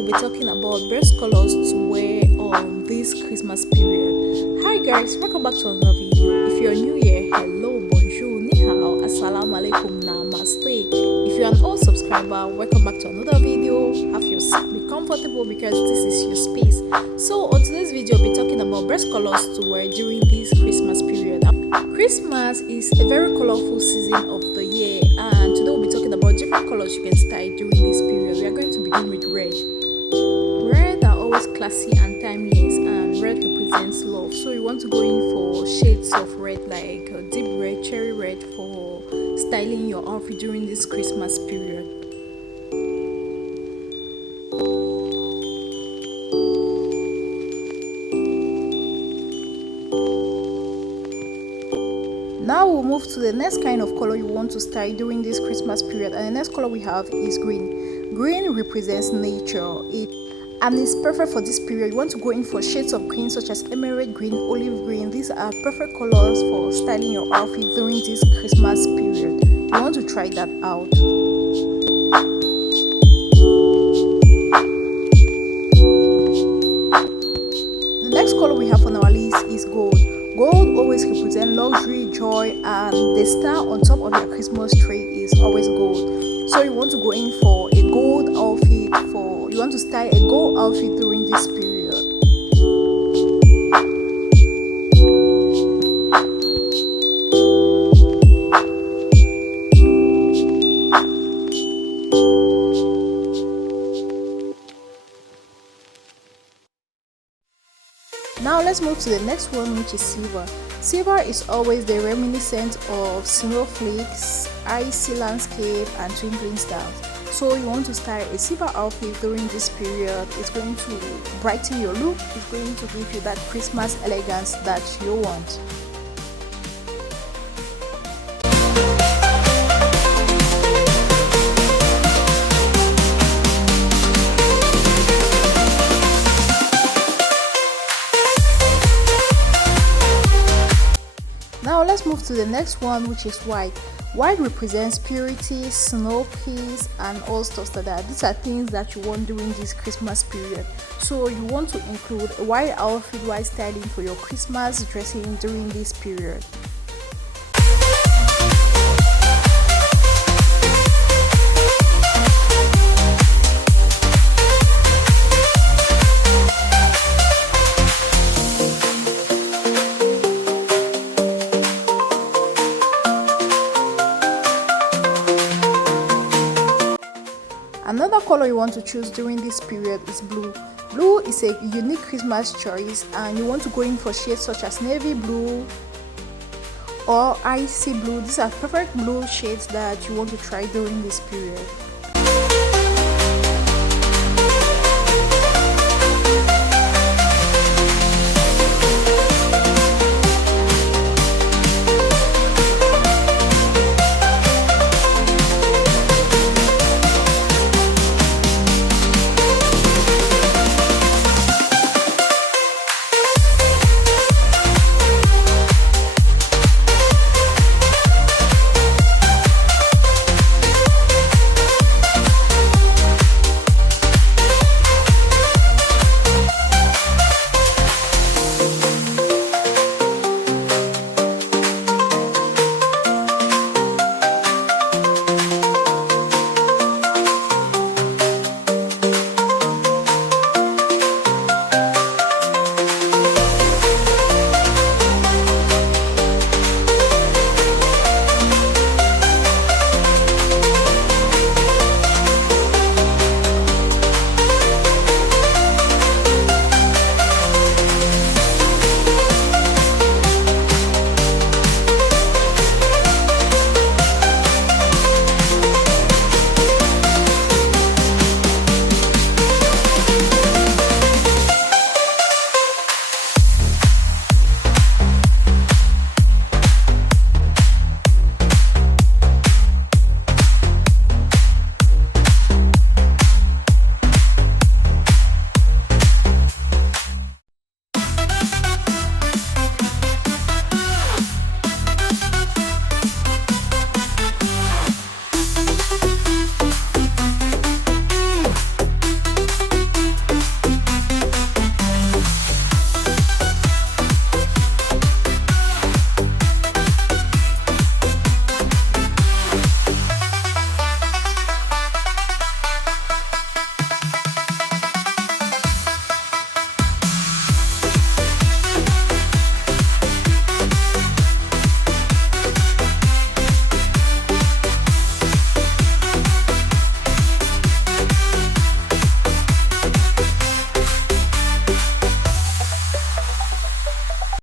we'll be talking about best colors to wear on this Christmas period. Hi guys, welcome back to another video. If you're new here, hello, bonjour, ni hao, assalamu alaikum, namaste. If you're an old subscriber, welcome back to another video. Have your seat, be comfortable because this is your space. So on today's video, we'll be talking about best colors to wear during this Christmas period. Christmas is a very colorful season of the year, and today we'll be talking about different colors you can style during this period. We are going to begin with red. Red are always classy and timeless, and red represents love. So you want to go in for shades of red like deep red, cherry red for styling your outfit during this Christmas period. Now we'll move to the next kind of color you want to style during this Christmas period, and the next color we have is green. Green represents nature, and it's perfect for this period. You want to go in for shades of green such as emerald green, olive green. These are perfect colors for styling your outfit during this Christmas period. You want to try that out. The next color we have on our list is gold. Gold always represents luxury, joy, and the star on top of your Christmas tree is always gold. So you want to go in for a gold outfit, you want to style a gold outfit during this period. Now let's move to the next one, which is silver. Silver is always the reminiscent of snowflakes, icy landscape, and twinkling stars. So you want to style a silver outfit during this period. It's going to brighten your look. It's going to give you that Christmas elegance that you want. Now let's move to the next one, which is white. White represents purity, snow peace, and all stuff like that. These are things that you want during this Christmas period. So you want to include a white outfit while styling for your Christmas dressing during this period. Another color you want to choose during this period is blue. Blue is a unique Christmas choice, and you want to go in for shades such as navy blue or icy blue. These are perfect blue shades that you want to try during this period.